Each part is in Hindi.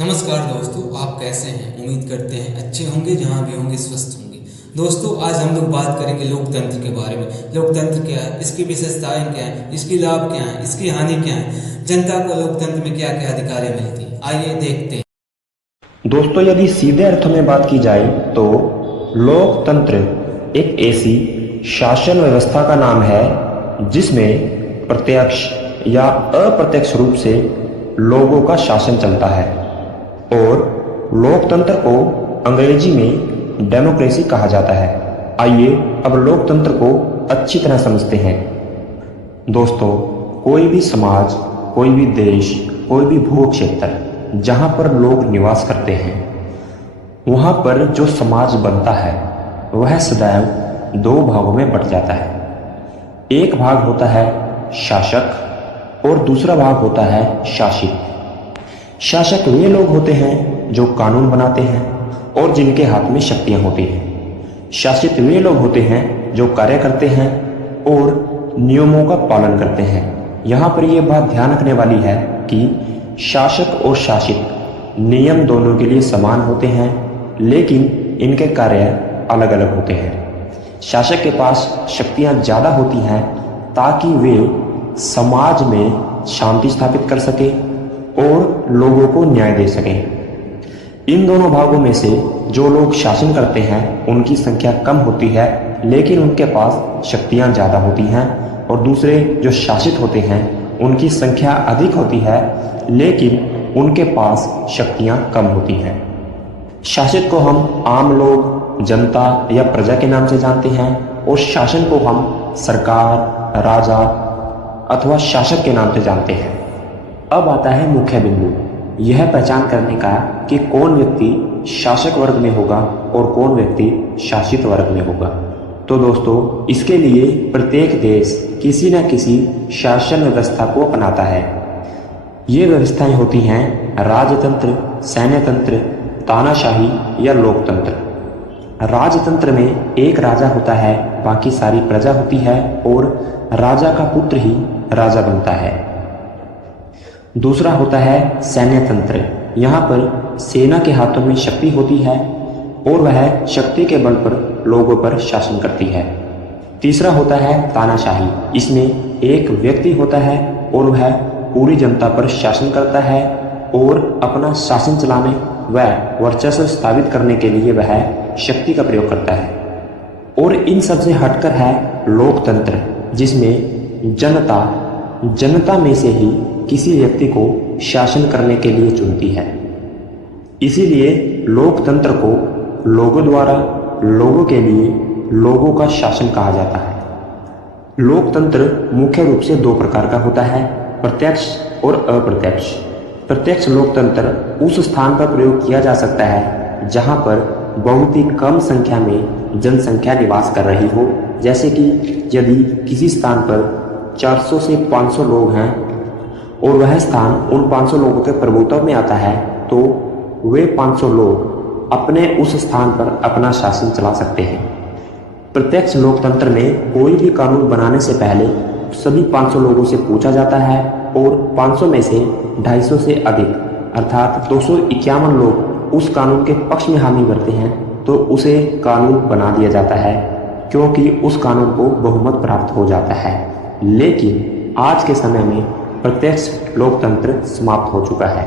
नमस्कार दोस्तों, आप कैसे हैं? उम्मीद करते हैं अच्छे होंगे, जहां भी होंगे स्वस्थ होंगे। दोस्तों, आज हम लोग बात करेंगे लोकतंत्र के बारे में। लोकतंत्र क्या है, इसकी विशेषताएं क्या हैं, इसकी लाभ क्या हैं, इसकी हानि क्या है, जनता को लोकतंत्र में क्या क्या अधिकारें मिलती हैं, आइए देखते हैं। दोस्तों, यदि सीधे अर्थों में बात की जाए तो लोकतंत्र एक ऐसी शासन व्यवस्था का नाम है जिसमें प्रत्यक्ष या अप्रत्यक्ष रूप से लोगों का शासन चलता है। और लोकतंत्र को अंग्रेजी में डेमोक्रेसी कहा जाता है। आइए अब लोकतंत्र को अच्छी तरह समझते हैं। दोस्तों, कोई भी समाज, कोई भी देश, कोई भी भू क्षेत्र जहाँ पर लोग निवास करते हैं, वहाँ पर जो समाज बनता है वह सदैव दो भागों में बंट जाता है। एक भाग होता है शासक और दूसरा भाग होता है शासित। शासक वे लोग होते हैं जो कानून बनाते हैं और जिनके हाथ में शक्तियां होती हैं। शासित वे लोग होते हैं जो कार्य करते हैं और नियमों का पालन करते हैं। यहाँ पर यह बात ध्यान रखने वाली है कि शासक और शासित नियम दोनों के लिए समान होते हैं, लेकिन इनके कार्य अलग अलग होते हैं। शासक के पास शक्तियां ज़्यादा होती हैं ताकि वे समाज में शांति स्थापित कर सके और लोगों को न्याय दे सकें। इन दोनों भागों में से जो लोग शासन करते हैं उनकी संख्या कम होती है, लेकिन उनके पास शक्तियां ज़्यादा होती हैं, और दूसरे जो शासित होते हैं उनकी संख्या अधिक होती है, लेकिन उनके पास शक्तियां कम होती हैं। शासित को हम आम लोग, जनता या प्रजा के नाम से जानते हैं, और शासन को हम सरकार, राजा अथवा शासक के नाम से जानते हैं। अब आता है मुख्य बिंदु, यह पहचान करने का कि कौन व्यक्ति शासक वर्ग में होगा और कौन व्यक्ति शासित वर्ग में होगा। तो दोस्तों, इसके लिए प्रत्येक देश किसी न किसी शासन व्यवस्था को अपनाता है। ये व्यवस्थाएं होती हैं राजतंत्र, सैन्यतंत्र, तानाशाही या लोकतंत्र। राजतंत्र में एक राजा होता है, बाकी सारी प्रजा होती है और राजा का पुत्र ही राजा बनता है। दूसरा होता है सैन्यतंत्र। यहाँ पर सेना के हाथों में शक्ति होती है और वह शक्ति के बल पर लोगों पर शासन करती है। तीसरा होता है तानाशाही। इसमें एक व्यक्ति होता है और वह पूरी जनता पर शासन करता है और अपना शासन चलाने व वर्चस्व स्थापित करने के लिए वह शक्ति का प्रयोग करता है। और इन सब से हटकर है लोकतंत्र, जिसमें जनता में से ही किसी व्यक्ति को शासन करने के लिए चुनती है। इसीलिए लोकतंत्र को लोगों द्वारा, लोगों के लिए, लोगों का शासन कहा जाता है। लोकतंत्र मुख्य रूप से दो प्रकार का होता है, प्रत्यक्ष और अप्रत्यक्ष। प्रत्यक्ष लोकतंत्र उस स्थान पर प्रयोग किया जा सकता है जहां पर बहुत ही कम संख्या में जनसंख्या निवास कर रही हो। जैसे कि यदि किसी स्थान पर 400 से 500 लोग हैं और वह स्थान उन 500 लोगों के प्रभुत्व में आता है, तो वे 500 लोग अपने उस स्थान पर अपना शासन चला सकते हैं। प्रत्यक्ष लोकतंत्र में कोई भी कानून बनाने से पहले सभी 500 लोगों से पूछा जाता है और 500 में से 250 से अधिक अर्थात 251 लोग उस कानून के पक्ष में हामी भरते हैं तो उसे कानून बना दिया जाता है, क्योंकि उस कानून को बहुमत प्राप्त हो जाता है। लेकिन आज के समय में प्रत्यक्ष लोकतंत्र समाप्त हो चुका है।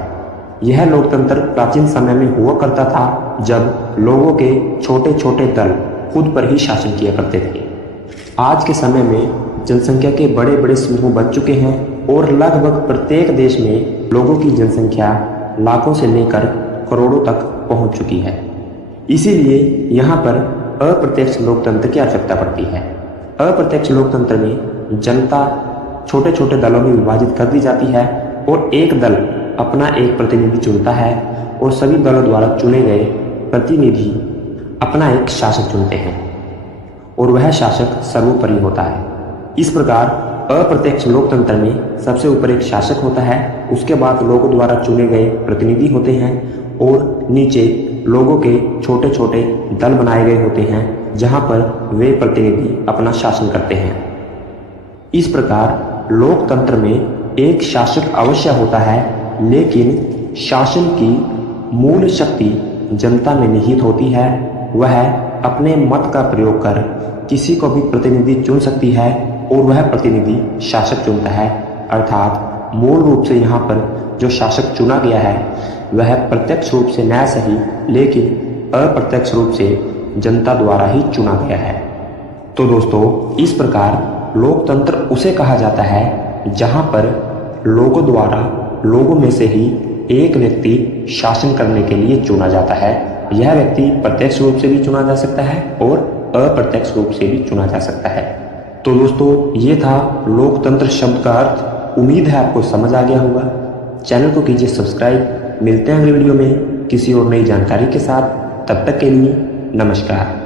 यह लोकतंत्र प्राचीन समय में हुआ करता था, जब लोगों के छोटे छोटे दल खुद पर ही शासन किया करते थे। आज के समय में जनसंख्या के बड़े बड़े समूह बन चुके हैं और लगभग प्रत्येक देश में लोगों की जनसंख्या लाखों से लेकर करोड़ों तक पहुंच चुकी है। इसीलिए यहाँ पर अप्रत्यक्ष लोकतंत्र की आवश्यकता पड़ती है। अप्रत्यक्ष लोकतंत्र में जनता छोटे छोटे दलों में विभाजित कर दी जाती है और एक दल अपना एक प्रतिनिधि चुनता है और सभी दलों द्वारा चुने गए प्रतिनिधि अपना एक शासक चुनते हैं और वह शासक सर्वोपरि होता है। इस प्रकार अप्रत्यक्ष लोकतंत्र में सबसे ऊपर एक शासक होता है, उसके बाद लोगों द्वारा चुने गए प्रतिनिधि होते हैं और नीचे लोगों के छोटे छोटे दल बनाए गए होते हैं, जहां पर वे प्रतिनिधि अपना शासन करते हैं। इस प्रकार लोकतंत्र में एक शासक अवश्य होता है, लेकिन शासन की मूल शक्ति जनता में निहित होती है। वह अपने मत का प्रयोग कर किसी को भी प्रतिनिधि चुन सकती है और वह प्रतिनिधि शासक चुनता है। अर्थात मूल रूप से यहाँ पर जो शासक चुना गया है वह प्रत्यक्ष रूप से न सही लेकिन अप्रत्यक्ष रूप से जनता द्वारा ही चुना गया है। तो दोस्तों, इस प्रकार लोकतंत्र उसे कहा जाता है जहाँ पर लोगों द्वारा लोगों में से ही एक व्यक्ति शासन करने के लिए चुना जाता है। यह व्यक्ति प्रत्यक्ष रूप से भी चुना जा सकता है और अप्रत्यक्ष रूप से भी चुना जा सकता है। तो दोस्तों, ये था लोकतंत्र शब्द का अर्थ। उम्मीद है आपको समझ आ गया होगा। चैनल को कीजिए सब्सक्राइब। मिलते हैं अगले वीडियो में किसी और नई जानकारी के साथ। तब तक के लिए नमस्कार।